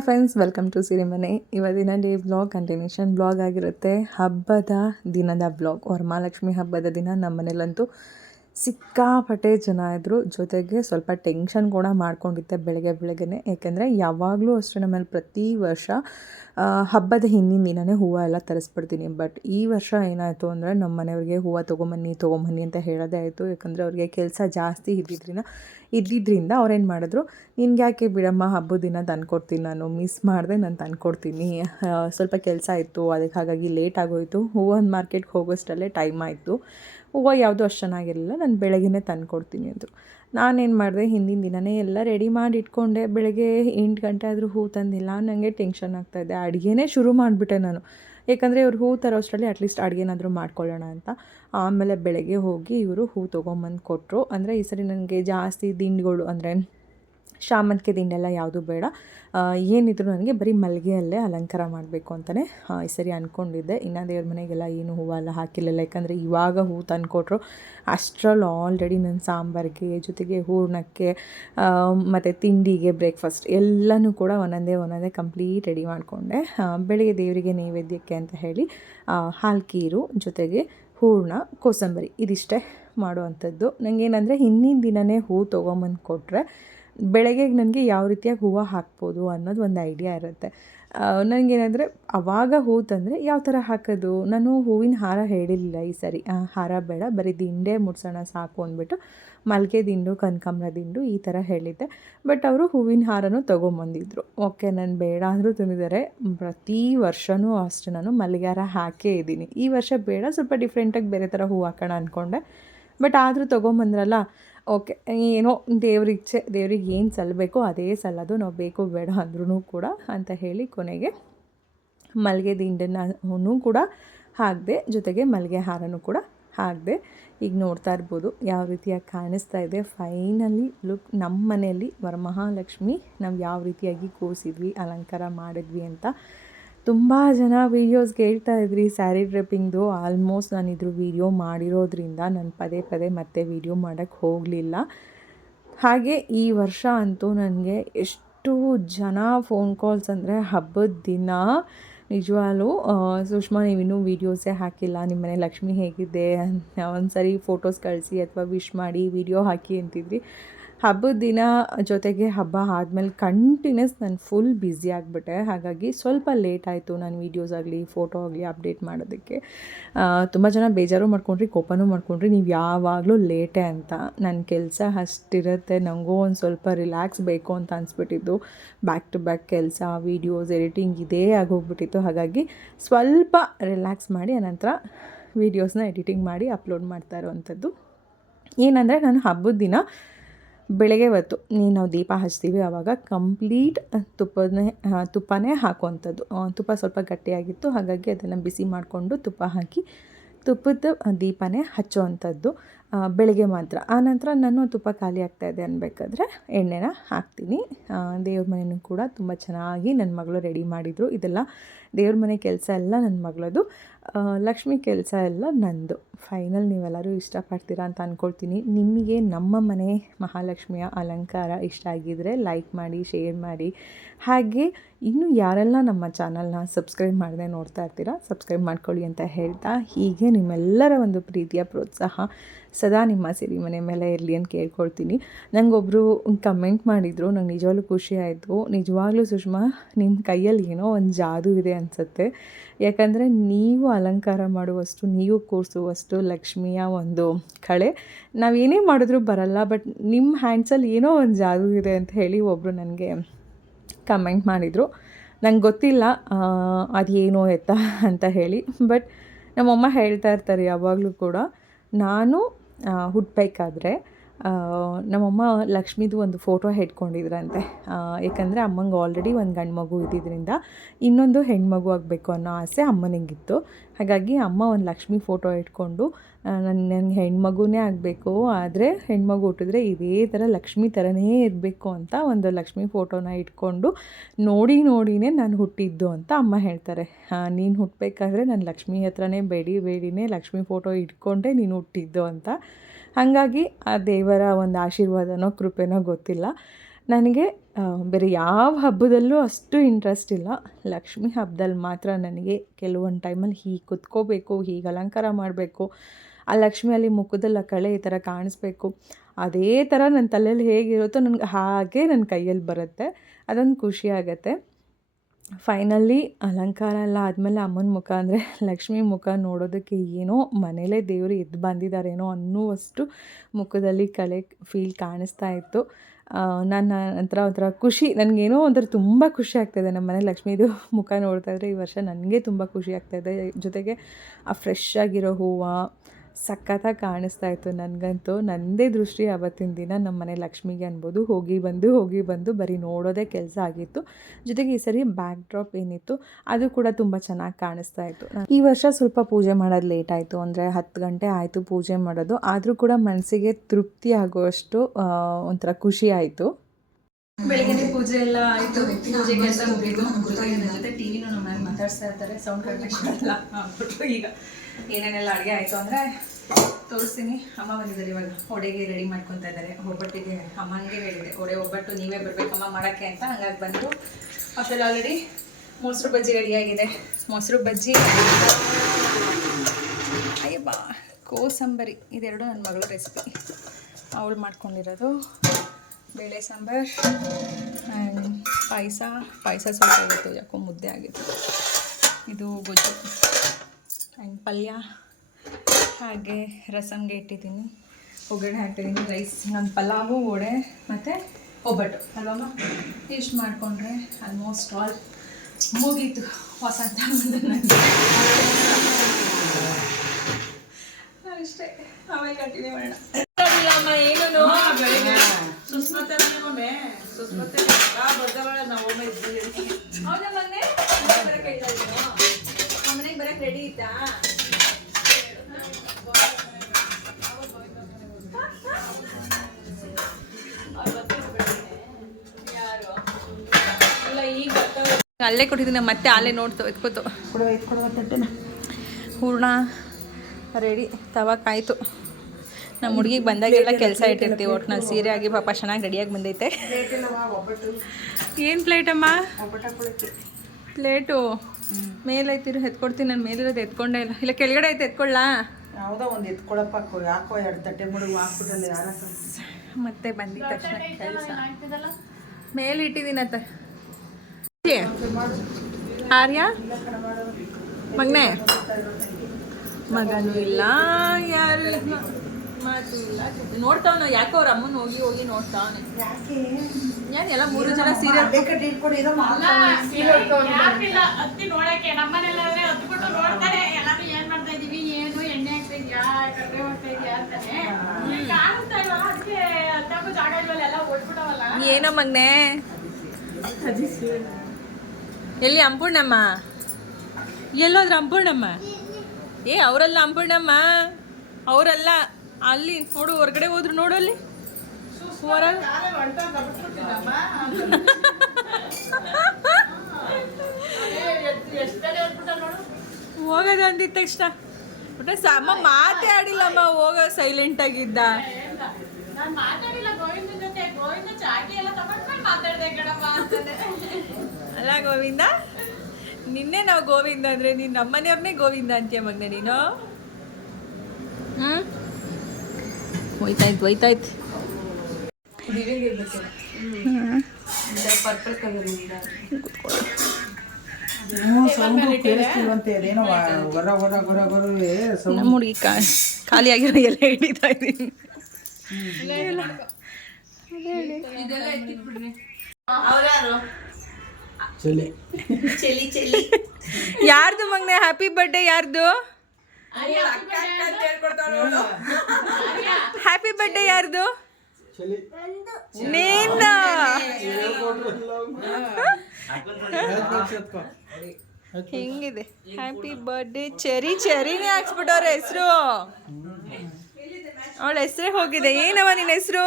Hi friends, welcome to Sirimane. ಇವತ್ತಿನ day vlog continuation vlog ಆಗಿರುತ್ತೆ. ಹಬ್ಬದ ದಿನದ ವ್ಲಾಗ್. ವರಮಹಾಲಕ್ಷ್ಮಿ ಹಬ್ಬದ ದಿನ ನಮ್ಮ ಮನೇಲಂತೂ ಸಿಕ್ಕಾಪಟ್ಟೆ ಜನ ಇದ್ದರು. ಜೊತೆಗೆ ಸ್ವಲ್ಪ ಟೆನ್ಷನ್ ಕೂಡ ಮಾಡ್ಕೊಂಡಿದ್ದೆ ಬೆಳಗ್ಗೆನೇ. ಯಾಕೆಂದರೆ ಯಾವಾಗಲೂ ಅಷ್ಟೇ ನಮ್ಮಲ್ಲಿ ಪ್ರತಿ ವರ್ಷ ಹಬ್ಬದ ಹಿಂದಿನ ದಿನವೇ ಹೂವು ಎಲ್ಲ ತರಿಸ್ಬಿಡ್ತೀನಿ. ಬಟ್ ಈ ವರ್ಷ ಏನಾಯಿತು ಅಂದರೆ ನಮ್ಮ ಮನೆಯವ್ರಿಗೆ ಹೂವು ತೊಗೊಂಬನ್ನಿ ಅಂತ ಹೇಳೋದೇ ಆಯಿತು. ಯಾಕಂದರೆ ಅವ್ರಿಗೆ ಕೆಲಸ ಜಾಸ್ತಿ ಇದ್ದಿದ್ದರಿಂದ ಅವ್ರೇನು ಮಾಡಿದ್ರು, ನಿನ್ಗೆ ಯಾಕೆ ಬಿಡಮ್ಮ, ಹಬ್ಬದ ದಿನ ತಂದ್ಕೊಡ್ತೀನಿ, ನಾನು ಮಿಸ್ ಮಾಡಿದೆ, ನಾನು ತಂದ್ಕೊಡ್ತೀನಿ, ಸ್ವಲ್ಪ ಕೆಲಸ ಇತ್ತು ಅದಕ್ಕೆ, ಹಾಗಾಗಿ ಲೇಟ್ ಆಗೋಯಿತು, ಹೂವೊಂದು ಮಾರ್ಕೆಟ್ಗೆ ಹೋಗೋಷ್ಟರಲ್ಲೇ ಟೈಮ್ ಆಯಿತು, ಹೂವು ಯಾವುದೂ ಅಷ್ಟು ಚೆನ್ನಾಗಿರಲಿಲ್ಲ, ನಾನು ಬೆಳಗ್ಗೆನೇ ತಂದ್ಕೊಡ್ತೀನಿ ಅಂದರು. ನಾನೇನು ಮಾಡಿದೆ, ಹಿಂದಿನ ದಿನವೇ ಎಲ್ಲ ರೆಡಿ ಮಾಡಿ ಇಟ್ಕೊಂಡೆ. ಬೆಳಗ್ಗೆ 8 ಗಂಟೆ ಆದರೂ ಹೂ ತಂದಿಲ್ಲ. ನನಗೆ ಟೆನ್ಷನ್ ಆಗ್ತಾಯಿದೆ. ಅಡುಗೆನೇ ಶುರು ಮಾಡಿಬಿಟ್ಟೆ ನಾನು. ಏಕೆಂದರೆ ಇವ್ರು ಹೂ ತರೋಷ್ಟರಲ್ಲಿ ಅಟ್ಲೀಸ್ಟ್ ಅಡುಗೆನಾದರೂ ಮಾಡ್ಕೊಳ್ಳೋಣ ಅಂತ. ಆಮೇಲೆ ಬೆಳಗ್ಗೆ ಹೋಗಿ ಇವರು ಹೂ ತೊಗೊಂಬಂದು ಕೊಟ್ಟರು. ಅಂದರೆ ಈ ಸರಿ ನನಗೆ ಜಾಸ್ತಿ ದಿಂಡುಗಳು, ಅಂದರೆ ಶಾಮಂತಿಗೆ ದಿಂಡೆಲ್ಲ ಯಾವುದೂ ಬೇಡ, ಏನಿದ್ರು ನನಗೆ ಬರೀ ಮಲ್ಲಿಗೆಯಲ್ಲೇ ಅಲಂಕಾರ ಮಾಡಬೇಕು ಅಂತಲೇ ಈ ಸರಿ ಅಂದ್ಕೊಂಡಿದ್ದೆ. ಇನ್ನು ದೇವ್ರ ಮನೆಗೆಲ್ಲ ಏನು ಹೂವೆಲ್ಲ ಹಾಕಿರಲಿಲ್ಲ. ಯಾಕಂದರೆ ಇವಾಗ ಹೂ ತಂದುಕೊಟ್ರು. ಅಷ್ಟರಲ್ಲಿ ಆಲ್ರೆಡಿ ನನ್ನ ಸಾಂಬಾರಿಗೆ, ಜೊತೆಗೆ ಹೂರ್ಣಕ್ಕೆ, ಮತ್ತು ತಿಂಡಿಗೆ, ಬ್ರೇಕ್ಫಾಸ್ಟ್ ಎಲ್ಲನೂ ಕೂಡ ಒಂದೊಂದೇ ಕಂಪ್ಲೀಟ್ ರೆಡಿ ಮಾಡಿಕೊಂಡೆ. ಬೆಳಿಗ್ಗೆ ದೇವರಿಗೆ ನೈವೇದ್ಯಕ್ಕೆ ಅಂತ ಹೇಳಿ ಹಾಲು ಖೀರು, ಜೊತೆಗೆ ಹೂರ್ಣ, ಕೋಸಂಬರಿ ಇದಿಷ್ಟೇ ಮಾಡುವಂಥದ್ದು. ನನಗೇನಂದರೆ ಹಿಂದಿನ ದಿನವೇ ಹೂ ತೊಗೊಂಬಂದು ಕೊಟ್ಟರೆ ಬೆಳಗ್ಗೆಗೆ ನನಗೆ ಯಾವ ರೀತಿಯಾಗಿ ಹೂವು ಹಾಕ್ಬೋದು ಅನ್ನೋದು ಒಂದು ಐಡಿಯಾ ಇರುತ್ತೆ. ನನಗೇನಂದರೆ ಆವಾಗ ಹೂ ತಂದರೆ ಯಾವ ಥರ ಹಾಕೋದು, ನಾನು ಹೂವಿನ ಹಾರ ಹೇಳಿರಲಿಲ್ಲ ಈ ಸರಿ. ಹಾರ ಬೇಡ, ಬರೀ ದಿಂಡೇ ಮುಡ್ಸೋಣ ಸಾಕು ಅಂದ್ಬಿಟ್ಟು ಮಲ್ಲಿಗೆ ದಿಂಡು, ಕನಕಾಂಬರ ದಿಂಡು ಈ ಥರ ಹೇಳಿದ್ದೆ. ಬಟ್ ಅವರು ಹೂವಿನ ಹಾರನೂ ತೊಗೊಂಬಂದಿದ್ರು. ಓಕೆ, ನಾನು ಬೇಡ ಅಂದರೂ ತಂದಿದ್ದಾರೆ. ಪ್ರತಿ ವರ್ಷವೂ ಅಷ್ಟೇ ನಾನು ಮಲ್ಲಿಗೆ ಹಾರ ಹಾಕೇ ಇದ್ದೀನಿ. ಈ ವರ್ಷ ಬೇಡ, ಸ್ವಲ್ಪ ಡಿಫ್ರೆಂಟಾಗಿ ಬೇರೆ ಥರ ಹೂ ಹಾಕೋಣ ಅಂದ್ಕೊಂಡೆ. ಬಟ್ ಆದರೂ ತೊಗೊಂಬಂದ್ರಲ್ಲ, ಓಕೆ, ಏನೋ ದೇವ್ರಿಚ್ಛೆ, ದೇವ್ರಿಗೆ ಏನು ಸಲ್ಲಬೇಕೋ ಅದೇ ಸಲ್ಲೋದು, ನಾವು ಬೇಕು ಬೇಡ ಅಂದ್ರೂ ಕೂಡ ಅಂತ ಹೇಳಿ ಕೊನೆಗೆ ಮಲ್ಲಿಗೆ ದಿಂಡನ್ನು ಕೂಡ ಹಾಕಿದೆ, ಜೊತೆಗೆ ಮಲ್ಲಿಗೆ ಹಾರನೂ ಕೂಡ ಹಾಕಿದೆ. ಈಗ ನೋಡ್ತಾ ಇರ್ಬೋದು ಯಾವ ರೀತಿಯಾಗಿ ಕಾಣಿಸ್ತಾ ಇದೆ ಫೈನಲಿ ಲುಕ್. ನಮ್ಮ ಮನೆಯಲ್ಲಿ ವರಮಹಾಲಕ್ಷ್ಮಿ ನಾವು ಯಾವ ರೀತಿಯಾಗಿ ಕೂರಿಸಿದ್ವಿ, ಅಲಂಕಾರ ಮಾಡಿದ್ವಿ ಅಂತ ತುಂಬ ಜನ ವೀಡಿಯೋಸ್ಗೆ ಹೇಳ್ತಾ ಇದ್ರಿ. ಸ್ಯಾರಿ ಡ್ರೆಪ್ಪಿಂಗ್ದು ಆಲ್ಮೋಸ್ಟ್ ನಾನು ಇದ್ರ ವೀಡಿಯೋ ಮಾಡಿರೋದ್ರಿಂದ ನಾನು ಪದೇ ಮತ್ತೆ ವೀಡಿಯೋ ಮಾಡೋಕ್ಕೆ ಹೋಗಲಿಲ್ಲ. ಹಾಗೆ ಈ ವರ್ಷ ಅಂತೂ ನನಗೆ ಎಷ್ಟು ಜನ ಫೋನ್ ಕಾಲ್ಸ್ ಅಂದರೆ ಹಬ್ಬದ ದಿನ ನಿಜವಾಗ್ಲೂ ಸುಷ್ಮಾ ನೀವಿನ್ನೂ ವೀಡಿಯೋಸೇ ಹಾಕಿಲ್ಲ, ನಿಮ್ಮ ಮನೆ ಲಕ್ಷ್ಮಿ ಹೇಗಿದೆ, ಒಂದು ಸರಿ ಫೋಟೋಸ್ ಕಳಿಸಿ ಅಥವಾ ವಿಶ್ ಮಾಡಿ ವೀಡಿಯೋ ಹಾಕಿ ಅಂತಿದ್ರಿ. ಹಬ್ಬದ ದಿನ ಜೊತೆಗೆ ಹಬ್ಬ ಆದಮೇಲೆ ಕಂಟಿನ್ಯೂಸ್ ನಾನು ಫುಲ್ ಬ್ಯುಸಿ ಆಗಿಬಿಟ್ಟೆ. ಹಾಗಾಗಿ ಸ್ವಲ್ಪ ಲೇಟ್ ಆಯಿತು ನಾನು ವೀಡಿಯೋಸ್ ಆಗಲಿ ಫೋಟೋ ಆಗಲಿ ಅಪ್ಡೇಟ್ ಮಾಡೋದಕ್ಕೆ. ತುಂಬ ಜನ ಬೇಜಾರು ಮಾಡ್ಕೊಂಡ್ರಿ, ಕೋಪನೂ ಮಾಡ್ಕೊಂಡ್ರಿ, ನೀವು ಯಾವಾಗಲೂ ಲೇಟೇ ಅಂತ. ನನ್ನ ಕೆಲಸ ಅಷ್ಟಿರುತ್ತೆ, ನನಗೂ ಒಂದು ಸ್ವಲ್ಪ ರಿಲ್ಯಾಕ್ಸ್ ಬೇಕು ಅಂತ ಅನಿಸ್ಬಿಟ್ಟಿದ್ದು. ಬ್ಯಾಕ್ ಟು ಬ್ಯಾಕ್ ಕೆಲಸ, ವೀಡಿಯೋಸ್, ಎಡಿಟಿಂಗ್ ಇದೇ ಆಗೋಗ್ಬಿಟ್ಟಿತ್ತು. ಹಾಗಾಗಿ ಸ್ವಲ್ಪ ರಿಲ್ಯಾಕ್ಸ್ ಮಾಡಿ ಆನಂತರ ವೀಡಿಯೋಸ್ನ ಎಡಿಟಿಂಗ್ ಮಾಡಿ ಅಪ್ಲೋಡ್ ಮಾಡ್ತಾ ಇರೋವಂಥದ್ದು. ಏನಂದರೆ ನಾನು ಹಬ್ಬದ ದಿನ ಬೆಳಗ್ಗೆ ಹೊತ್ತು ನಾವು ದೀಪ ಹಚ್ತೀವಿ, ಆವಾಗ ಕಂಪ್ಲೀಟ್ ತುಪ್ಪನೇ ಹಾಕುವಂಥದ್ದು. ತುಪ್ಪ ಸ್ವಲ್ಪ ಗಟ್ಟಿಯಾಗಿತ್ತು, ಹಾಗಾಗಿ ಅದನ್ನು ಬಿಸಿ ಮಾಡಿಕೊಂಡು ತುಪ್ಪ ಹಾಕಿ ತುಪ್ಪದ ದೀಪನೇ ಹಚ್ಚುವಂಥದ್ದು ಬೆಳಗ್ಗೆ ಮಾತ್ರ. ಆನಂತರ ನಾನು ತುಪ್ಪ ಖಾಲಿ ಆಗ್ತಾಯಿದೆ ಅನ್ಬೇಕಾದ್ರೆ ಎಣ್ಣೆನ ಹಾಕ್ತೀನಿ. ದೇವ್ರ ಮನೆಯೂ ಕೂಡ ತುಂಬ ಚೆನ್ನಾಗಿ ನನ್ನ ಮಗಳು ರೆಡಿ ಮಾಡಿದರು. ಇದೆಲ್ಲ ದೇವ್ರ ಮನೆ ಕೆಲಸ ಎಲ್ಲ ನನ್ನ ಮಗಳದು, ಲಕ್ಷ್ಮಿ ಕೆಲಸ ಎಲ್ಲ ನಂದು. ಫೈನಲ್ ನೀವೆಲ್ಲರೂ ಇಷ್ಟಪಡ್ತೀರಾ ಅಂತ ಅಂದ್ಕೊಳ್ತೀನಿ. ನಿಮಗೆ ನಮ್ಮ ಮನೆ ಮಹಾಲಕ್ಷ್ಮಿಯ ಅಲಂಕಾರ ಇಷ್ಟ ಆಗಿದ್ದರೆ ಲೈಕ್ ಮಾಡಿ, ಶೇರ್ ಮಾಡಿ. ಹಾಗೆ ಇನ್ನೂ ಯಾರೆಲ್ಲ ನಮ್ಮ ಚಾನಲ್ನ ಸಬ್ಸ್ಕ್ರೈಬ್ ಮಾಡದೆ ನೋಡ್ತಾ ಇರ್ತೀರಾ, ಸಬ್ಸ್ಕ್ರೈಬ್ ಮಾಡ್ಕೊಳ್ಳಿ ಅಂತ ಹೇಳ್ತಾ, ಹೀಗೆ ನಿಮ್ಮೆಲ್ಲರ ಒಂದು ಪ್ರೀತಿಯ ಪ್ರೋತ್ಸಾಹ ಸದಾ ನಿಮ್ಮ ಸಿರಿಮನೆ ಮೇಲೆ ಇರಲಿ ಅಂತ ಕೇಳ್ಕೊಳ್ತೀನಿ. ನನಗೊಬ್ಬರು ಕಮೆಂಟ್ ಮಾಡಿದರು, ನಂಗೆ ನಿಜವಾಗ್ಲೂ ಖುಷಿ ಆಯಿತು. ನಿಜವಾಗ್ಲೂ ಸುಷ್ಮಾ, ನಿಮ್ಮ ಕೈಯಲ್ಲಿ ಏನೋ ಒಂದು ಜಾದೂ ಇದೆ ಅನಿಸುತ್ತೆ. ಯಾಕಂದರೆ ನೀವು ಅಲಂಕಾರ ಮಾಡುವಷ್ಟು, ನೀವು ಕೂರಿಸುವಷ್ಟು ಲಕ್ಷ್ಮಿಯ ಒಂದು ಕಳೆ ನಾವೇನೇ ಮಾಡಿದ್ರೂ ಬರಲ್ಲ. ಬಟ್ ನಿಮ್ಮ ಹ್ಯಾಂಡ್ಸಲ್ಲಿ ಏನೋ ಒಂದು ಜಾದೂ ಇದೆ ಅಂತ ಹೇಳಿ ಒಬ್ಬರು ನನಗೆ ಕಮೆಂಟ್ ಮಾಡಿದರು. ನಂಗೆ ಗೊತ್ತಿಲ್ಲ ಅದೇನೋ ಎತ್ತ ಅಂತ ಹೇಳಿ. ಬಟ್ ನಮ್ಮಮ್ಮ ಹೇಳ್ತಾ ಇರ್ತಾರೆ ಯಾವಾಗಲೂ ಕೂಡ, ನಾನು ಹುಟ್ಟಬೇಕಾದ್ರೆ ನಮ್ಮಮ್ಮ ಲಕ್ಷ್ಮೀದು ಒಂದು ಫೋಟೋ ಇಟ್ಕೊಂಡಿದ್ರಂತೆ. ಏಕೆಂದರೆ ಅಮ್ಮಂಗೆ ಆಲ್ರೆಡಿ ಒಂದು ಗಂಡು ಮಗು ಇದ್ದಿದ್ದರಿಂದ ಇನ್ನೊಂದು ಹೆಣ್ಮಗು ಆಗಬೇಕು ಅನ್ನೋ ಆಸೆ ಅಮ್ಮನಿಗಿತ್ತು. ಹಾಗಾಗಿ ಅಮ್ಮ ಒಂದು ಲಕ್ಷ್ಮಿ ಫೋಟೋ ಇಟ್ಕೊಂಡು, ನನಗೆ ಹೆಣ್ಮಗುನೇ ಆಗಬೇಕು, ಆದರೆ ಹೆಣ್ಮಗು ಹುಟ್ಟಿದ್ರೆ ಇದೇ ಥರ ಲಕ್ಷ್ಮಿ ಥರನೇ ಇರಬೇಕು ಅಂತ ಒಂದು ಲಕ್ಷ್ಮಿ ಫೋಟೋನ ಇಟ್ಕೊಂಡು ನೋಡಿನೇ ನಾನು ಹುಟ್ಟಿದ್ದು ಅಂತ ಅಮ್ಮ ಹೇಳ್ತಾರೆ. ನೀನು ಹುಟ್ಟಬೇಕಾದ್ರೆ ನಾನು ಲಕ್ಷ್ಮಿ ಹತ್ರನೇ ಬೇಡಿನೇ ಲಕ್ಷ್ಮಿ ಫೋಟೋ ಇಟ್ಕೊಂಡೆ ನೀನು ಹುಟ್ಟಿದ್ದು ಅಂತ. ಹಾಗಾಗಿ ಆ ದೇವರ ಒಂದು ಆಶೀರ್ವಾದನೋ ಕೃಪೆನೋ ಗೊತ್ತಿಲ್ಲ, ನನಗೆ ಬೇರೆ ಯಾವ ಹಬ್ಬದಲ್ಲೂ ಅಷ್ಟು ಇಂಟ್ರೆಸ್ಟ್ ಇಲ್ಲ. ಲಕ್ಷ್ಮೀ ಹಬ್ಬದಲ್ಲಿ ಮಾತ್ರ ನನಗೆ ಕೆಲವೊಂದು ಟೈಮಲ್ಲಿ ಹೀಗೆ ಕುತ್ಕೋಬೇಕು, ಹೀಗೆ ಅಲಂಕಾರ ಮಾಡಬೇಕು, ಆ ಲಕ್ಷ್ಮಿಯಲ್ಲಿ ಮುಖದಲ್ಲಿ ಆ ಕಳೆ ಈ ಥರ ಕಾಣಿಸ್ಬೇಕು, ಅದೇ ಥರ ನನ್ನ ತಲೆಯಲ್ಲಿ ಹೇಗಿರುತ್ತೋ ನನಗೆ ಹಾಗೆ ನನ್ನ ಕೈಯಲ್ಲಿ ಬರುತ್ತೆ. ಅದೊಂದು ಖುಷಿ ಆಗುತ್ತೆ. ಫೈನಲಿ ಅಲಂಕಾರ ಎಲ್ಲ ಆದಮೇಲೆ ಅಮ್ಮನ ಮುಖ ಅಂದರೆ ಲಕ್ಷ್ಮೀ ಮುಖ ನೋಡೋದಕ್ಕೆ ಏನೋ ಮನೇಲೇ ದೇವರು ಎದ್ದು ಬಂದಿದ್ದಾರೇನೋ ಅನ್ನುವಷ್ಟು ಮುಖದಲ್ಲಿ ಕಳೆ ಫೀಲ್ ಕಾಣಿಸ್ತಾ ಇತ್ತು. ನನ್ನ ಒಂಥರ ಖುಷಿ, ನನಗೇನೋ ಒಂಥರ ತುಂಬ ಖುಷಿ ಆಗ್ತಾಯಿದೆ ನಮ್ಮ ಮನೇಲಿ ಲಕ್ಷ್ಮೀದು ಮುಖ ನೋಡ್ತಾ ಇದ್ದರೆ. ಈ ವರ್ಷ ನನಗೆ ತುಂಬ ಖುಷಿ ಆಗ್ತಾಯಿದೆ. ಜೊತೆಗೆ ಆ ಫ್ರೆಶ್ ಆಗಿರೋ ಹೂವು ಸಖತ್ತಾಗಿ ಕಾಣಿಸ್ತಾ ಇತ್ತು ನನಗಂತೂ. ನನ್ನದೇ ದೃಷ್ಟಿ ಆವತ್ತಿನ ದಿನ ನಮ್ಮ ಮನೆ ಲಕ್ಷ್ಮಿಗೆ ಅನ್ಬೋದು ಹೋಗಿ ಬಂದು ಬರೀ ನೋಡೋದೇ ಕೆಲಸ ಆಗಿತ್ತು. ಜೊತೆಗೆ ಈ ಸರಿ ಬ್ಯಾಕ್ ಡ್ರಾಪ್ ಏನಿತ್ತು ಅದು ಕೂಡ ತುಂಬ ಚೆನ್ನಾಗಿ ಕಾಣಿಸ್ತಾ ಇತ್ತು. ಈ ವರ್ಷ ಸ್ವಲ್ಪ ಪೂಜೆ ಮಾಡೋದು ಲೇಟ್ ಆಯಿತು, ಅಂದರೆ 10 ಗಂಟೆ ಆಯಿತು ಪೂಜೆ ಮಾಡೋದು. ಆದರೂ ಕೂಡ ಮನಸ್ಸಿಗೆ ತೃಪ್ತಿ ಆಗುವಷ್ಟು ಒಂಥರ ಖುಷಿ ಆಯಿತು. ಬೆಳಗ್ಗೆ ಪೂಜೆ ಎಲ್ಲ ಆಯಿತು, ಪೂಜೆ ಕೆಲಸ ಮುಗಿದು ಗೊತ್ತಾಗಿದೆ. ಟಿ ವಿನೂ ನಮ್ಮ ಮನೆ ಮಾತಾಡ್ಸ್ತಾ ಇರ್ತಾರೆ, ಸೌಂಡ್ ಕಡಿಮೆ ಎಲ್ಲ ಆಗ್ಬಿಟ್ಟು ಈಗ ಏನೇನೆಲ್ಲ ಅಡುಗೆ ಆಯಿತು ಅಂದರೆ ತೋರಿಸ್ತೀನಿ. ಅಮ್ಮ ಬಂದಿದ್ದಾರೆ ಇವಾಗ, ಒಡೆಗೆ ರೆಡಿ ಮಾಡ್ಕೊತಾ ಇದ್ದಾರೆ. ಒಬ್ಬಟ್ಟಿಗೆ ಅಮ್ಮನಿಗೆ ಹೇಳಿದೆ, ಒಬ್ಬಟ್ಟು ನೀವೇ ಬರಬೇಕಮ್ಮ ಮಾಡೋಕ್ಕೆ ಅಂತ. ಹಂಗಾಗಿ ಬಂದರು. ಅಷ್ಟೆಲ್ಲ ಆಲ್ರೆಡಿ ಮೊಸರು ಬಜ್ಜಿ ರೆಡಿಯಾಗಿದೆ. ಮೊಸರು ಬಜ್ಜಿ, ಅಯ್ಯಬ್ಬಾ, ಕೋಸಂಬರಿ, ಇದೆರಡು ನನ್ನ ಮಗಳ ರೆಸಿಪಿ, ಅವಳು ಮಾಡ್ಕೊಂಡಿರೋದು. ಬೇಳೆ ಸಾಂಬಾರು ಆ್ಯಂಡ್ ಪಾಯಸ ಸ್ವಲ್ಪ ಇವತ್ತು ಯಾಕೋ ಮುದ್ದೆ ಆಗಿತ್ತು. ಇದು ಗೊಜ್ಜು ಆ್ಯಂಡ್ ಪಲ್ಯ, ಹಾಗೆ ರಸಮ್ಗೆ ಇಟ್ಟಿದ್ದೀನಿ, ಒಗ್ಗರಣೆ ಹಾಕ್ತಿದ್ದೀನಿ. ರೈಸ್, ನನ್ನ ಪಲಾವು, ವಡೆ ಮತ್ತು ಒಬ್ಬಟ್ಟು ಅಲ್ವಮ್ಮ. ಇಷ್ಟು ಮಾಡಿಕೊಂಡ್ರೆ ಆಲ್ಮೋಸ್ಟ್ ಆಲ್ ಮುಗೀತು ವಸಂತ ನನಗೆ ಅಷ್ಟೇ. ಆಮೇಲೆ ಕಂಟಿನ್ಯೂ ಮಾಡೋಣ. ಅಮ್ಮ ಏನು ಮನೆಗೆ ಬರಕ್ಕೆ ರೆಡಿ ಇತ್ತಾ? ಅಲ್ಲೇ ಕೊಟ್ಟಿದ್ದೀನಿ, ಮತ್ತೆ ಅಲ್ಲೇ ನೋಡ್ತು ಎತ್ಕೋತು. ಹೂರ್ಣ ರೆಡಿ, ತವಾ ಕಾಯ್ತು. ನಮ್ಮ ಹುಡುಗಿಗೆ ಬಂದಾಗೆಲ್ಲ ಕೆಲಸ ಇಟ್ಟಿರ್ತೀವಿ. ಒಟ್ಟಿನಲ್ಲಿ ಸೀರೆ ಆಗಿ ಪಾಪ ಚೆನ್ನಾಗಿ ರೆಡಿಯಾಗಿ ಬಂದೈತೆ. ಏನು ಪ್ಲೇಟಮ್ಮ? ಪ್ಲೇಟು ಮೇಲೈತಿರು, ಎತ್ಕೊಡ್ತೀನಿ. ನಾನು ಮೇಲಿರೋದು ಎತ್ಕೊಂಡೇ ಇಲ್ಲ. ಇಲ್ಲ ಕೆಳಗಡೆ ಐತೆ, ಎತ್ಕೊಳ್ಳಾ? ಯಾವುದೋ ಒಂದು ಎತ್ಕೊಳಪ್ಪ, ಯಾಕೋ 2 ತಟ್ಟೆ ಮುಡುಗು ಹಾಕ್ಬಿಟ್ಟಲ್ಲಿ ಯಾರ ಮತ್ತೆ ಬಂದಿದ್ದ ತಕ್ಷಣ ಕೆಲಸ ಮೇಲೆ ಇಟ್ಟಿದ್ದೀನತ್ತ. ಆರ್ಯ ಮಗನೇ, ಮಗನೂ ಇಲ್ಲ, ಯಾರು ಇಲ್ಲ, ಮಾತು ಇಲ್ಲ, ನೋಡ್ತಾವನ. ಯಾಕೋ ಅವ್ರ ಅಮ್ಮನ ಹೋಗಿ ನೋಡ್ತಾವನೆ. ಯಾರು ಎಲ್ಲ 3 ಜನ ಸೀರೆ ಏನೋ ಮಗ್ನೆ. ಎಲ್ಲಿ ಅಂಪೂರ್ಣಮ್ಮ? ಎಲ್ಲೋದ್ರ ಅಂಪೂರ್ಣಮ್ಮ? ಅವರಲ್ಲ ಅಂಪೂರ್ಣಮ್ಮ, ಅವರಲ್ಲ. ಅಲ್ಲಿ ನೋಡು, ಹೊರಗಡೆ ಹೋದ್ರು ನೋಡು, ಅಲ್ಲಿ ಹೊರಗೆ ಹೋಗೋದು ಅಂದಿದ್ದ ತಕ್ಷಣ ಒಟ್ಟೆ ಅಮ್ಮ ಮಾತೇ ಆಡಿಲ್ಲಮ್ಮ. ಹೋಗೋ ಸೈಲೆಂಟ್ ಆಗಿದ್ದ. ಅಲ್ಲ ಗೋವಿಂದ, ನಿನ್ನೆ ನಾವು ಗೋವಿಂದ ಅಂದ್ರೆ ನೀನು ನಮ್ಮನೆಯವ್ರನ್ನೇ ಗೋವಿಂದ ಅಂತೀಯ ಮಗನೆ ನೀನು. ಹೋಯ್ತಾಯ್ತು. ಪರ್ಪಲ್ ಕಲರ್ ನಮ್ಮ ಹುಡುಗಿ ಖಾಲಿಯಾಗಿರೋ ಎಲ್ಲ ಹಿಡಿತಾ ಇದ್ದೀನಿ. ಯಾರ್ದು ಮಗನೆ ಹ್ಯಾಪಿ ಬರ್ಡೇ? ಯಾರ್ದು ಹ್ಯಾಪಿ ಬರ್ಡೇ? ಯಾರ್ದು? ನಿಂದ. ಹೆಂಗಿದೆ ಹ್ಯಾಪಿ ಬರ್ಡೇ? ಚೆರಿನೇ ಹಾಕ್ಸ್ಬಿಟ್ಟವ್ರ ಹೆಸರು. ಅವಳ ಹೆಸರೇ ಹೋಗಿದೆ. ಏನವ ನಿನ್ನ ಹೆಸರು?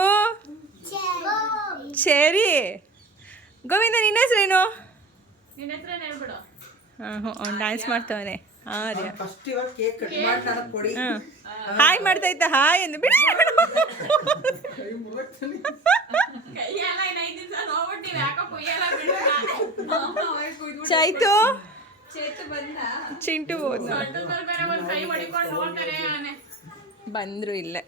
ಚೆರಿ. ಗೋವಿಂದ, ನಿನ್ನ ಹೆಸರೇನು? ಅವ್ನು ಡ್ಯಾನ್ಸ್ ಮಾಡ್ತಾವನೆ. ಹಾಯ್ ಮಾಡ್ತಾ ಇದ್ದ. ಹಾಯ್ ಎಂದು ಬಿಡ. ಚೈತು ಚಿಂಟು ಹೋದ ಬಂದ್ರು ಇಲ್ಲೇ.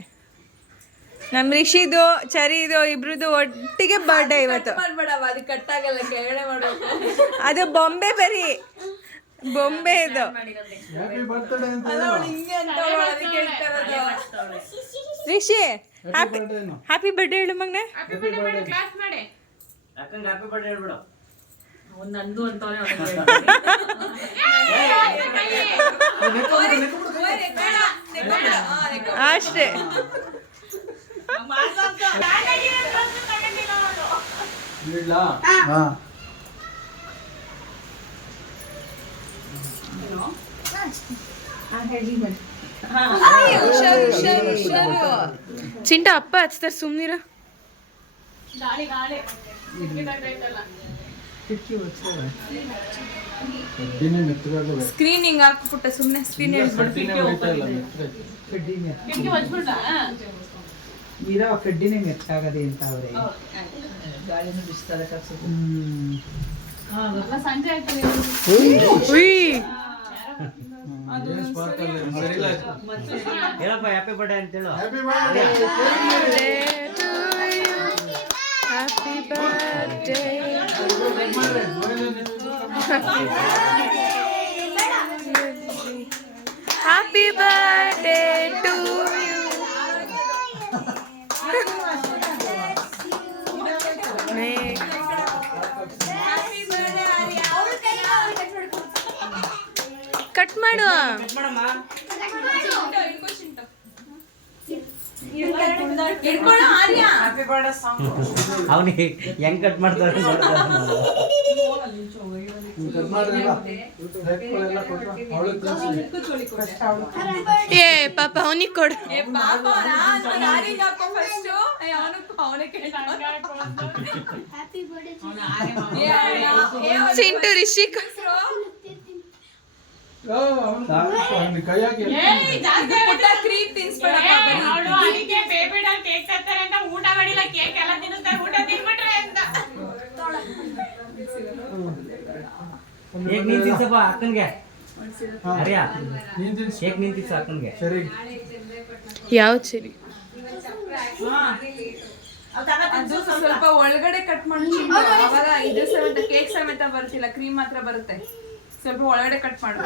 ನಮ್ಮ ರಿಷಿದು ಚರಿದು ಇಬ್ರದ್ದು ಒಟ್ಟಿಗೆ ಬರ್ಡೇ ಇವತ್ತು. ಅದು ಬೊಂಬೆ ಬರೀ ಬೊಂಬೆ ಇದು. ರಿಷಿ ಹ್ಯಾಪಿ ಬರ್ಡೇ ಹೇಳು ಮಗನೆ. ಅಷ್ಟೇ ಚಿಂಟ ಅಪ್ಪ ಹಚ್ತಾರೆ ಸುಮ್ನಿರ. ಸ್ಕ್ರೀನಿಂಗ್ ಹಾಕ್ಬಿಟ್ಟ ಸುಮ್ನೆ ಸ್ಕ್ರೀನ್ ಇರೋ ಕಡ್ಡಿನೇ ಮೆತ್ತಾಗದೆ ಅಂತ ಅವ್ರೆ. ಗಾಳಿನೂ ಬಿಸ್ತದೆ ಸಂಜೆ ಆಯ್ತು. ಹೇಳಪ್ಪ ಹ್ಯಾಪಿ ಬರ್ಡೇ ಅಂತ ಹೇಳು. Happy birthday happy birthday to you. Cut ಮಾಡು. ಅವನಿಗೆ ಹೆಂಗ್ ಕಟ್ ಮಾಡ್ತಾರೆ ಏ ಪಾಪ ಅವನಿಗೆ ಕೊಡು. ಚಿಂಟು ರಿಷಿಕ್ ಊಟ ಮಾಡಿಲ್ಲ ಕೇಕ್ ಎಲ್ಲ ತಿನ್ನುತ್ತಾರೆ. ಊಟ ತಿನ್ಬಿಟ್ರೆ ಅಂತ ಕೇಕ್ ನಿಂತಿಸಪ್ಪ ಅಕ್ಕನ್ಗೆ. Area cake ನಿಂತಿಸ ಅಕ್ಕನ್ಗೆ. ಯಾವ್ದು ಸರಿ ಅದು ಸ್ವಲ್ಪ ಒಳಗಡೆ ಕಟ್ ಮಾಡಿ ಅವಾಗ ಇದು ಸಮೇತ ಕೇಕ್ ಸಮೇತ ಬರ್ತಿಲ್ಲ, ಕ್ರೀಮ್ ಮಾತ್ರ ಬರುತ್ತೆ. ಸ್ವಲ್ಪ ಒಳಗಡೆ ಕಟ್ ಮಾಡು.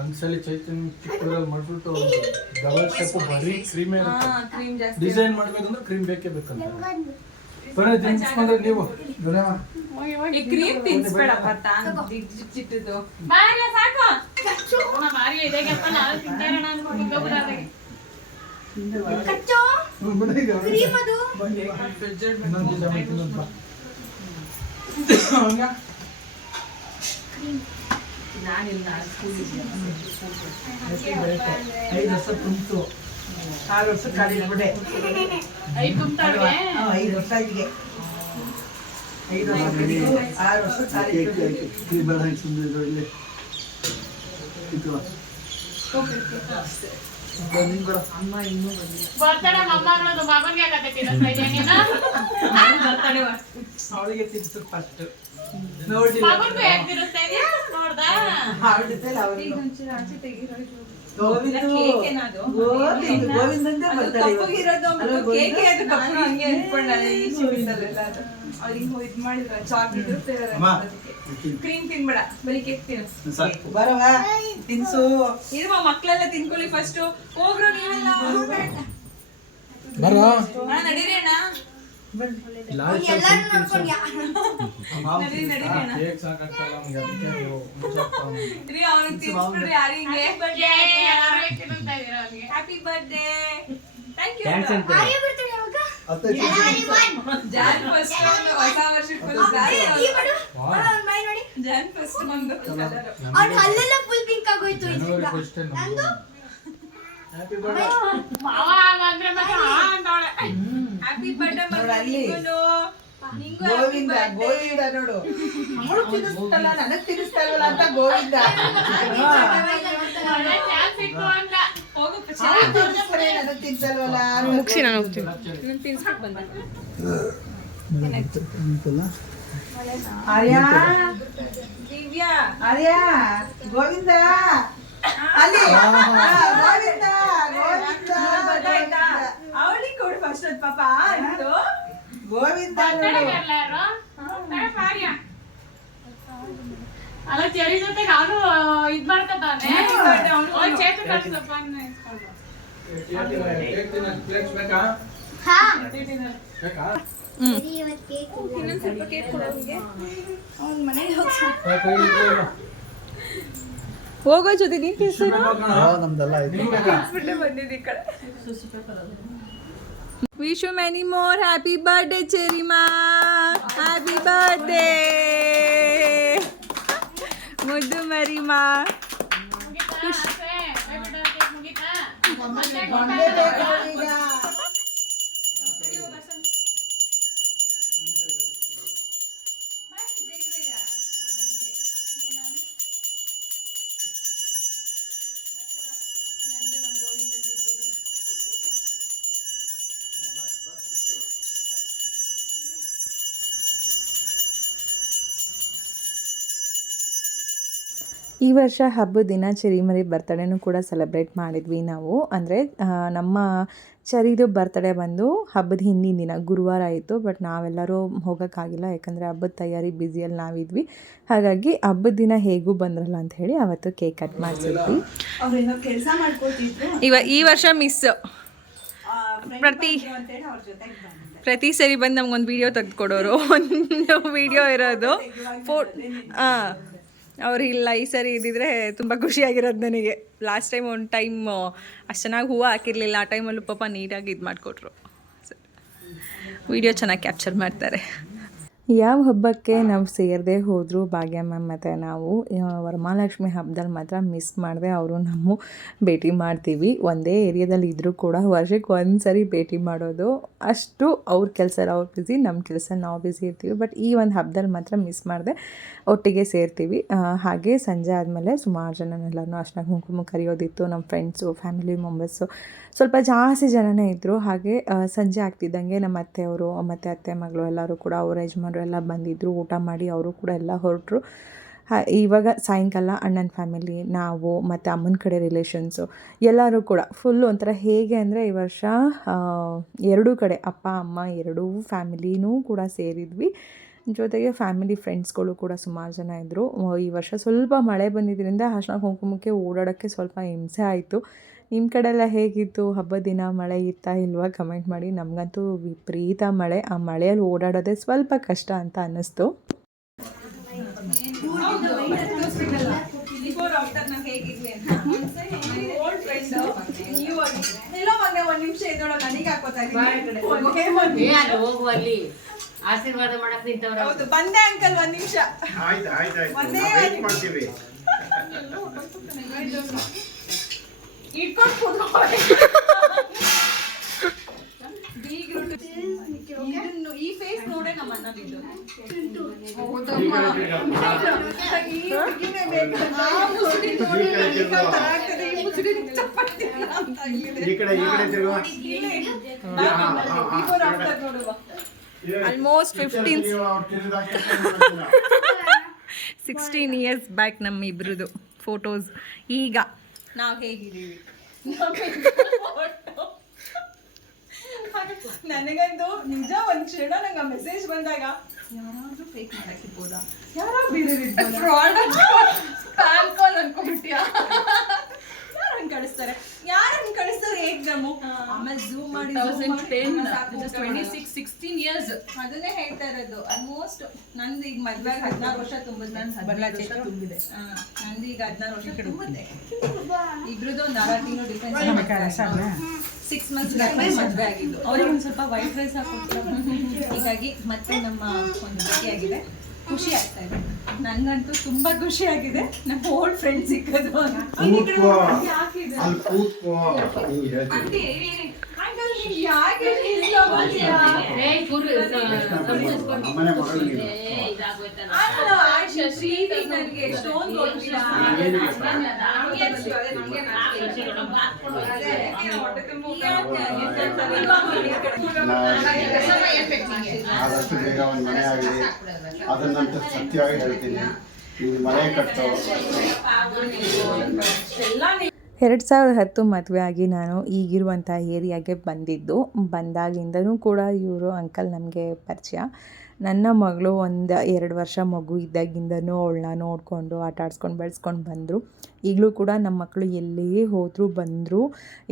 ಒಂದ್ಸಲಿ ಚೈತನ್ಯ ಚಿಕ್ಕದ್ರಲ್ಲಿ ಮಾಡ್ಬಿಟ್ಟು ಡಬಲ್ ಸ್ಟೆಪ್ ಬರೀ ಕ್ರೀಮೇ ಇರುತ್ತೆ. ಕ್ರೀಮ್ ಜಾಸ್ತಿ ಡಿಸೈನ್ ಮಾಡ್ಬೇಕಂದ್ರೆ ಕ್ರೀಮ್ ಬೇಕೇ ಬೇಕಂತ ಬರೀ ತಿನ್ಸ್ಕೊಂಡ್ರೆ ನೀವು ಈ ಕ್ರೀಮ್ ತಿನ್ಸ್ಬೇಡಪ್ಪ ಚಿಟ್ಟದು ಬಾರಿಯ ಸಾಕು ಬಾರಿಯ ಇದೆ ಗಪ್ಪ ನಾನು ತಿಂತಾರಣ ಅನ್ಕೊಂಡು ಬಿಡಾದೆ. ಐದು ವರ್ಷ ತುಂಬಿತು, 6 ವರ್ಷ ಕಾಲೇಜ್ ಬಿಡೆ. 5 ತುಂಬ್ತಾವೆ. 5 ವರ್ಷ ಇಲ್ಲಿಗೆ 5 ವರ್ಷ 6 ವರ್ಷ ಕಾಲೇಜ್ ಬರ್ತಾಳೆ ಮೊಮ್ಮಗಳದು ಮಗನ್ಗೆ ಕತೆ ತಿನ್ನಿಸ್ತಾ ಇದೆಯಾ ಅವಳಿಗೆ ತಿನ್ಸು ಫಸ್ಟ್ ನೋಡಿ ಮಗನ್ಗೂ ಯಾಕೆ ತಿನ್ನಿಸ್ತಾ ಇದೆಯಾ ನೋಡ್ದಾ ಗೋವಿಂದಂದೇ ಬರ್ತಾರೆ ಕ್ರೀಮ್ ತಿನ್ಬೇಡ, ಬರೀ ಕೇಕ್ ತಿನ್ನು. ಬರವ ತಿನ್ಸು. ಇರುವ ಮಕ್ಕಳೆಲ್ಲ ತಿನ್ಕೊಳ್ಳಿ ಫಸ್ಟ್. ಹೋಗ್ರು ನೀವೆಲ್ಲ ನಡೀರಿ ಅಣ್ಣ. ಅವ್ನಿಗೆ ತಿನ್ಸ್ಬಿಡ್ರಿ ಯಾರಿಗೆ. Happy birthday. Thank you. Jan first ಹೊಸ ವರ್ಷಕ್ಕೆ ಜಾನ್ ಫಸ್ಟ್ ಒಂದು ಮಾವ ಅಂದ್ರೆ ಮತ್ತೆ ಅಂತವಳೆ. ಹ್ಯಾಪಿ ಬರ್ಡೇ ಗೋವಿಂದ ಗೋವಿಂದ ನೋಡು, ಅವಳು ತಿನ್ನಿಸ್ತಲ್ಲ ನನಗ್ ತಿನ್ನಿಸ್ತಾ ಇಲ್ವಲ್ಲ ಅಂತ ಗೋವಿಂದ. ಚಾನ್ಸ್ ಸಿಕ್ಕು ಅಂತ ಹೋಗಪ್ಪ. ನನಗ್ ತಿಂತಲ್ವಲ್ಲ ಮುಗಿಸಿ ನಾನು ಹೋಗ್ತೀನಿ. ನಾನು ತಿನ್ಸ್ಬಿಟ್ಟು ಬಂದೆ. ಆರ್ಯ ದಿವ್ಯಾ ಆರ್ಯ ಗೋವಿಂದ ಅಲ್ಲಿ ಗೋವಿಂದ ಗೋವಿಂದ ಅವಳಿಗೆ ಕೊಡು ಫಸ್ಟ್ ಅದು ಪಾಪ ಆಯ್ತು ಗೋವಿಂದ ಅಲ್ಲ ಚೆರಿ ಜೊತೆಗೆ ಅವನು ಇದ್ ಮಾಡ್ತಾನೆ ಚೇತು ಕಳ್ಸಪ್ಪ ಇನ್ನೊಂದು ಸ್ವಲ್ಪ ಕೇಕ್ ಕೊಡು ಅವ್ನಿಗೆ. ಅವ್ನ ಮನೆಗೆ ಹೋಗೋ ಜೊತೆ ನೀನು ತಿನ್ಸೋಣ. ನಮ್ದೆಲ್ಲ ಆಯ್ತು. ತಿನ್ಸ್ಬಿಟ್ಟೆ ಬಂದಿದ್ದು ಈ ಕಡೆ. Wish you many more happy birthday, Cherima. Happy birthday. ಮುದ್ದು ಮರಿಮಾ. ಈ ವರ್ಷ ಹಬ್ಬದ ದಿನ ಚರಿಮರಿ ಬರ್ತಡೇನೂ ಕೂಡ ಸೆಲೆಬ್ರೇಟ್ ಮಾಡಿದ್ವಿ ನಾವು. ಅಂದರೆ ನಮ್ಮ ಚರಿದು ಬರ್ತಡೇ ಬಂದು ಹಬ್ಬದ ಹಿಂದಿನ ದಿನ ಗುರುವಾರ ಆಯಿತು. ಬಟ್ ನಾವೆಲ್ಲರೂ ಹೋಗೋಕ್ಕಾಗಿಲ್ಲ, ಯಾಕಂದರೆ ಹಬ್ಬದ ತಯಾರಿ ಬ್ಯುಸಿಯಲ್ಲಿ ನಾವಿದ್ವಿ. ಹಾಗಾಗಿ ಹಬ್ಬದ ದಿನ ಹೇಗೂ ಬಂದ್ರಲ್ಲ ಅಂತ ಹೇಳಿ ಅವತ್ತು ಕೇಕ್ ಕಟ್ ಮಾಡಿಸಿದ್ವಿ. ಅವ್ರೇನೋ ಕೆಲಸ ಮಾಡ್ಕೊತಿದ್ರು ಈ ವರ್ಷ ಮಿಸ್ ಪ್ರತಿ ಸರಿ ಬಂದು ನಮ್ಗೊಂದು ವೀಡಿಯೋ ತೆಗೆದುಕೊಡೋರು. ಒಂದು ವೀಡಿಯೋ ಇರೋದು ಅವ್ರು ಇಲ್ಲ. ಈ ಸರಿ ಇದ್ದಿದ್ರೆ ತುಂಬ ಖುಷಿಯಾಗಿರೋದು ನನಗೆ. ಲಾಸ್ಟ್ ಟೈಮ್ ಒಂದು ಟೈಮ್ ಅಷ್ಟು ಚೆನ್ನಾಗಿ ಹೂವು ಹಾಕಿರಲಿಲ್ಲ. ಆ ಟೈಮಲ್ಲೂ ಪಾಪ ನೀಟಾಗಿ ಇದು ಮಾಡಿಕೊಟ್ರು. ವೀಡಿಯೋ ಚೆನ್ನಾಗಿ ಕ್ಯಾಪ್ಚರ್ ಮಾಡ್ತಾರೆ. ಯಾವ ಹಬ್ಬಕ್ಕೆ ನಾವು ಸೇರದೆ ಹೋದರೂ ಭಾಗ್ಯ ಮ್ಯಾಮ್ ಮತ್ತು ನಾವು ವರಮಹಾಲಕ್ಷ್ಮಿ ಹಬ್ಬದಲ್ಲಿ ಮಾತ್ರ ಮಿಸ್ ಮಾಡದೆ ಅವರು ನಮ್ಮ ಭೇಟಿ ಮಾಡ್ತೀವಿ. ಒಂದೇ ಏರಿಯಾದಲ್ಲಿ ಇದ್ದರೂ ಕೂಡ ವರ್ಷಕ್ಕೆ ಒಂದು ಸರಿ ಭೇಟಿ ಮಾಡೋದು. ಅಷ್ಟು ಅವ್ರ ಕೆಲಸ ಅವ್ರು ಬ್ಯುಸಿ, ನಮ್ಮ ಕೆಲಸ ನಾವು ಬ್ಯುಸಿ ಇರ್ತೀವಿ. ಬಟ್ ಈ ಒಂದು ಹಬ್ಬದಲ್ಲಿ ಮಾತ್ರ ಮಿಸ್ ಮಾಡದೆ ಒಟ್ಟಿಗೆ ಸೇರ್ತೀವಿ. ಹಾಗೆ ಸಂಜೆ ಆದಮೇಲೆ ಸುಮಾರು ಜನನೆಲ್ಲರೂ ಅರ್ಶಿನ ಕುಂಕುಮ ಕರೆಯೋದಿತ್ತು. ನಮ್ಮ ಫ್ರೆಂಡ್ಸು, ಫ್ಯಾಮಿಲಿ ಮೆಂಬರ್ಸು ಸ್ವಲ್ಪ ಜಾಸ್ತಿ ಜನನೇ ಇದ್ದರು. ಹಾಗೆ ಸಂಜೆ ಆಗ್ತಿದ್ದಂಗೆ ನಮ್ಮ ಅತ್ತೆಯವರು ಮತ್ತು ಅತ್ತೆ ಮಗಳು ಎಲ್ಲರೂ ಕೂಡ ಅವ್ರ ಯಜಮಾನರು ಎಲ್ಲ ಬಂದಿದ್ದರು. ಊಟ ಮಾಡಿ ಅವರು ಕೂಡ ಎಲ್ಲ ಹೊರಟರು. ಇವಾಗ ಸಾಯಂಕಾಲ ಅಣ್ಣನ ಫ್ಯಾಮಿಲಿ, ನಾವು ಮತ್ತು ಅಮ್ಮನ ಕಡೆ ರಿಲೇಷನ್ಸು ಎಲ್ಲರೂ ಕೂಡ ಫುಲ್ಲು ಒಂಥರ ಹೇಗೆ ಅಂದರೆ ಈ ವರ್ಷ ಎರಡೂ ಕಡೆ ಅಪ್ಪ ಅಮ್ಮ ಎರಡೂ ಫ್ಯಾಮಿಲಿನೂ ಕೂಡ ಸೇರಿದ್ವಿ. ಜೊತೆಗೆ ಫ್ಯಾಮಿಲಿ ಫ್ರೆಂಡ್ಸ್ಗಳು ಕೂಡ ಸುಮಾರು ಜನ ಇದ್ದರು. ಈ ವರ್ಷ ಸ್ವಲ್ಪ ಮಳೆ ಬಂದಿದ್ದರಿಂದ ಅರ್ಶಿನ ಕುಂಕುಮಕ್ಕೆ ಓಡಾಡೋಕ್ಕೆ ಸ್ವಲ್ಪ ಹಿಂಸೆ ಆಯಿತು. ನಿಮ್ಮ ಕಡೆ ಎಲ್ಲ ಹೇಗಿತ್ತು ಹಬ್ಬದ ದಿನ? ಮಳೆ ಇತ್ತಾ ಇಲ್ವಾ ಕಮೆಂಟ್ ಮಾಡಿ. ನಮಗಂತೂ ವಿಪರೀತ ಮಳೆ. ಆ ಮಳೆಯಲ್ಲಿ ಓಡಾಡೋದೇ ಸ್ವಲ್ಪ ಕಷ್ಟ ಅಂತ ಅನ್ನಿಸ್ತು. ಆಶೀರ್ವಾದ ಮಾಡಕ್ ನಿಂತವ್ರ. ಬಂದೆ ಅಂಕಲ್ ಒಂದ್ ನಿಮಿಷ ಈ ಫೇಸ್ ನೋಡೇ ನಮ್ಮ ಅಣ್ಣ ಬಿದ್ದು ಆಲ್ಮೋಸ್ಟ್ 16 ಇಯರ್ಸ್ ಬ್ಯಾಕ್ ನಮ್ಮ ಇಬ್ರದ್ದು ಫೋಟೋಸ್. ಈಗ ನಾವು ಹೇಗಿದ್ದೀವಿ ನನಗಂತೂ ನಿಜ ಒಂದ್ ಕ್ಷಣ ನಂಗೆ ಆ ಮೆಸೇಜ್ ಬಂದಾಗ ಯಾರಾದ್ರೂ ಫೇಕ್ ಮಾಡಕ್ಕಿರ್ಬೋದಾ, ಯಾರೋ ಫ್ರಾಡ್ ಸ್ಪ್ಯಾಮ್ ಕಾಲ್ ಅನ್ಕೊಂಡ್ಬಿಟ್ಯಾ? ಯಾರನ್ನ ಕಳಿಸ್ತಾರೆ ಎಕ್ಸಾಮು. ಆಮೇಲೆ ಝೂಮ್ ಮಾಡಿ 16 years ಅದನ್ನೇ ಹೇಳ್ತಾ ಇರೋದು. ಆಲ್ಮೋಸ್ಟ್ ನಂದು ಈಗ ಮದ್ವೆಗೆ 16 ವರ್ಷ ತುಂಬಿದೆ. ತುಂಬಿದೆ ನಂದು ಈಗ 16 ವರ್ಷ ತುಂಬುತ್ತೆ. ಇಬ್ರದ್ದು ಒಂದು 4 ತಿಂಗಳು ಡಿಫ್ರೆನ್ಸ್. 6 ಮಂತ್ಸ್ ಮದುವೆ ಆಗಿದ್ದು. ಅವ್ರಿಗೆ ಒಂದು ಸ್ವಲ್ಪ ವೈಟ್ ರೈಸ್ ಹಾಕೊಡ್ತಾರೆ. ಹೀಗಾಗಿ ಮತ್ತೆ ನಮ್ಮ ಒಂದು ಭೇಟಿಯಾಗಿದೆ. ಖುಷಿ ಆಗ್ತಾ ಇದೆ. ನನಗಂತೂ ತುಂಬಾ ಖುಷಿ ಆಗಿದೆ. ನಮ್ಮ ಓಲ್ಡ್ ಫ್ರೆಂಡ್ ಸಿಕ್ಕೋದು. ಯಾಕೆ ಇಷ್ಟು ಬಂದಿರಾ? ಅಮ್ಮನೆ ಮಗಳು ನೀನು. ಅಲ್ಲ, ಆಯ್ತು, ಶ್ರೀನಿ ನನಗೆ ಎಷ್ಟೊಂದು ಗೊತ್ತಿಲ್ಲ. ಅದೇ ನಮ್ಗೆ ಹೊಟ್ಟೆ ತುಂಬ ಊಟ ಆದಷ್ಟು ಬೇಗ ಒಂದು ಮನೆ ಆಗಲಿ. ಅದನ್ನಂತೂ ಸತ್ಯವಾಗಿ ಹೇಳ್ತೀನಿ, ನೀವು ಮನೆ ಕಟ್ಟೋ 2010 ಮದುವೆ ಆಗಿ ನಾನು ಈಗಿರುವಂಥ ಏರಿಯಾಗೆ ಬಂದಾಗಿಂದನೂ ಕೂಡ ಇವರು ಅಂಕಲ್ ನಮಗೆ ಪರಿಚಯ. ನನ್ನ ಮಗಳು 1-2 ವರ್ಷ ಮಗು ಇದ್ದಾಗಿಂದನೂ ಅವಳನ್ನ ನೋಡಿಕೊಂಡು ಆಟ ಆಡ್ಸ್ಕೊಂಡು ಬೆಳೆಸ್ಕೊಂಡು ಬಂದರು. ಈಗಲೂ ಕೂಡ ನಮ್ಮ ಮಕ್ಕಳು ಎಲ್ಲೇ ಹೋದರೂ ಬಂದರು,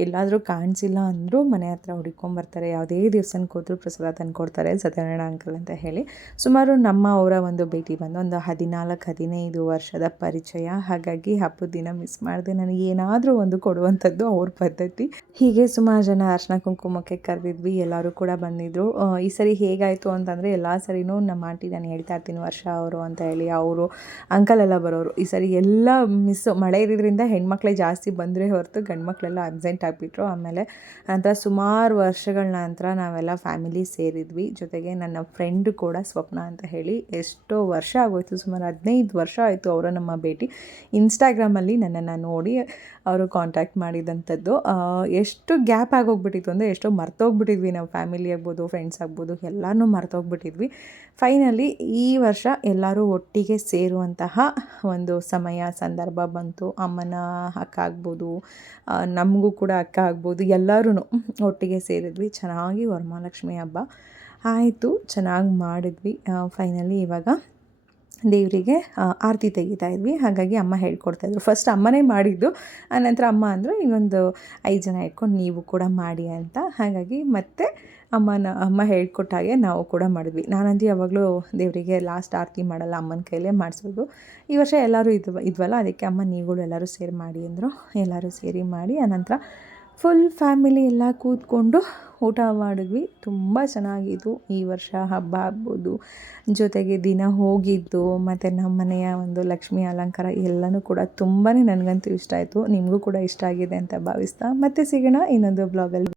ಎಲ್ಲಾದರೂ ಕಾಣಿಸಿಲ್ಲ ಅಂದರೂ ಮನೆ ಹತ್ರ ಹುಡ್ಕೊಂಬರ್ತಾರೆ. ಯಾವುದೇ ದೇವಸ್ಥಾನಕ್ಕೆ ಹೋದರೂ ಪ್ರಸಾದ ತಂದುಕೊಡ್ತಾರೆ, ಸತ್ಯನಾರಾಯಣ ಅಂಕಲ್ ಅಂತ ಹೇಳಿ. ಸುಮಾರು ಅವರ ಒಂದು ಭೇಟಿ ಬಂದು ಒಂದು 14-15 ವರ್ಷದ ಪರಿಚಯ. ಹಾಗಾಗಿ ಹಬ್ಬದ ದಿನ ಮಿಸ್ ಮಾಡಿದೆ. ನನಗೆ ಏನಾದರೂ ಒಂದು ಕೊಡುವಂಥದ್ದು ಅವ್ರ ಪದ್ಧತಿ. ಹೀಗೆ ಸುಮಾರು ಜನ ಅರ್ಶಿನ ಕುಂಕುಮಕ್ಕೆ ಕರೆದಿದ್ವಿ, ಎಲ್ಲರೂ ಕೂಡ ಬಂದಿದ್ದರು. ಈ ಸರಿ ಹೇಗಾಯಿತು ಅಂತಂದರೆ, ಎಲ್ಲ ಸರಿನೂ ನಮ್ಮ ಆಂಟಿ ನಾನು ಹೇಳ್ತಾ ಇರ್ತೀನಿ ವರ್ಷ ಅವರು ಅಂತ ಹೇಳಿ, ಅವರು ಅಂಕಲ್ ಎಲ್ಲ ಬರೋರು. ಈ ಸರಿ ಎಲ್ಲ ಮಳೆ ಇರೋದ್ರಿಂದ ಹೆಣ್ಮಕ್ಳೇ ಜಾಸ್ತಿ ಬಂದರೆ ಹೊರತು ಗಂಡು ಮಕ್ಕಳೆಲ್ಲ ಅಬ್ಸೆಂಟ್ ಆಗಿಬಿಟ್ರು. ಆಮೇಲೆ ನಂತರ ಸುಮಾರು ವರ್ಷಗಳ ನಂತರ ನಾವೆಲ್ಲ ಫ್ಯಾಮಿಲಿ ಸೇರಿದ್ವಿ. ಜೊತೆಗೆ ನನ್ನ ಫ್ರೆಂಡ್ ಕೂಡ ಸ್ವಪ್ನ ಅಂತ ಹೇಳಿ, ಎಷ್ಟೋ ವರ್ಷ ಆಗೋಯ್ತು, ಸುಮಾರು 15 ವರ್ಷ ಆಯಿತು ಅವರ ನಮ್ಮ ಭೇಟಿ. ಇನ್ಸ್ಟಾಗ್ರಾಮಲ್ಲಿ ನನ್ನನ್ನು ನೋಡಿ ಅವರು ಕಾಂಟ್ಯಾಕ್ಟ್ ಮಾಡಿದಂಥದ್ದು. ಎಷ್ಟು ಗ್ಯಾಪ್ ಆಗೋಗ್ಬಿಟ್ಟಿತ್ತು ಅಂದರೆ, ಎಷ್ಟೋ ಮರ್ತೋಗ್ಬಿಟ್ಟಿದ್ವಿ ನಾವು, ಫ್ಯಾಮಿಲಿ ಆಗ್ಬೋದು, ಫ್ರೆಂಡ್ಸ್ ಆಗ್ಬೋದು, ಎಲ್ಲನೂ ಮರ್ತೋಗ್ಬಿಟ್ಟಿದ್ವಿ. ಫೈನಲಿ ಈ ವರ್ಷ ಎಲ್ಲರೂ ಒಟ್ಟಿಗೆ ಸೇರುವಂತಹ ಒಂದು ಸಮಯ ಸಂದರ್ಭ ಬಂತು. ಅಮ್ಮನ ಅಕ್ಕ ಆಗ್ಬೋದು, ನಮಗೂ ಕೂಡ ಅಕ್ಕ ಆಗ್ಬೋದು, ಎಲ್ಲರೂ ಒಟ್ಟಿಗೆ ಸೇರಿದ್ವಿ. ಚೆನ್ನಾಗಿ ವರಮಹಾಲಕ್ಷ್ಮಿ ಹಬ್ಬ ಆಯಿತು, ಚೆನ್ನಾಗಿ ಮಾಡಿದ್ವಿ. ಫೈನಲಿ ಇವಾಗ ದೇವರಿಗೆ ಆರತಿ ತೆಗಿತಾ ಇದ್ವಿ. ಹಾಗಾಗಿ ಅಮ್ಮ ಹೇಳ್ಕೊಡ್ತಾಯಿದ್ರು. ಫಸ್ಟ್ ಅಮ್ಮನೇ ಮಾಡಿದ್ದು, ಆನಂತರ ಅಮ್ಮ ಅಂದರು ಇನ್ನೊಂದು 5 ಜನ ಇಟ್ಕೊಂಡು ನೀವು ಕೂಡ ಮಾಡಿ ಅಂತ. ಹಾಗಾಗಿ ಮತ್ತೆ ಅಮ್ಮ ಹೇಳ್ಕೊಟ್ಟ ಹಾಗೆ ನಾವು ಕೂಡ ಮಾಡಿದ್ವಿ. ನಾನಂತೂ ಯಾವಾಗಲೂ ದೇವರಿಗೆ ಲಾಸ್ಟ್ ಆರತಿ ಮಾಡಲ್ಲ, ಅಮ್ಮನ ಕೈಲೇ ಮಾಡಿಸೋದು. ಈ ವರ್ಷ ಎಲ್ಲರೂ ಇದ್ವಲ್ಲ, ಅದಕ್ಕೆ ಅಮ್ಮ ನೀವುಗಳು ಎಲ್ಲರೂ ಸೇರಿ ಮಾಡಿ ಅಂದರು. ಎಲ್ಲರೂ ಸೇರಿ ಮಾಡಿ ಆನಂತರ ಫುಲ್ ಫ್ಯಾಮಿಲಿ ಎಲ್ಲ ಕೂತ್ಕೊಂಡು ಊಟ ಮಾಡಿದ್ವಿ. ತುಂಬ ಚೆನ್ನಾಗಿತ್ತು ಈ ವರ್ಷ ಹಬ್ಬ ಆಗ್ಬೋದು. ಜೊತೆಗೆ ದಿನ ಹೋಗಿದ್ದು ಮತ್ತು ನಮ್ಮ ಮನೆಯ ಒಂದು ಲಕ್ಷ್ಮಿ ಅಲಂಕಾರ ಎಲ್ಲನೂ ಕೂಡ ತುಂಬಾ ನನಗಂತೂ ಇಷ್ಟ ಆಯಿತು. ನಿಮಗೂ ಕೂಡ ಇಷ್ಟ ಆಗಿದೆ ಅಂತ ಭಾವಿಸ್ತಾ ಮತ್ತೆ ಸಿಗೋಣ ಇನ್ನೊಂದು ಬ್ಲಾಗಲ್ಲಿ.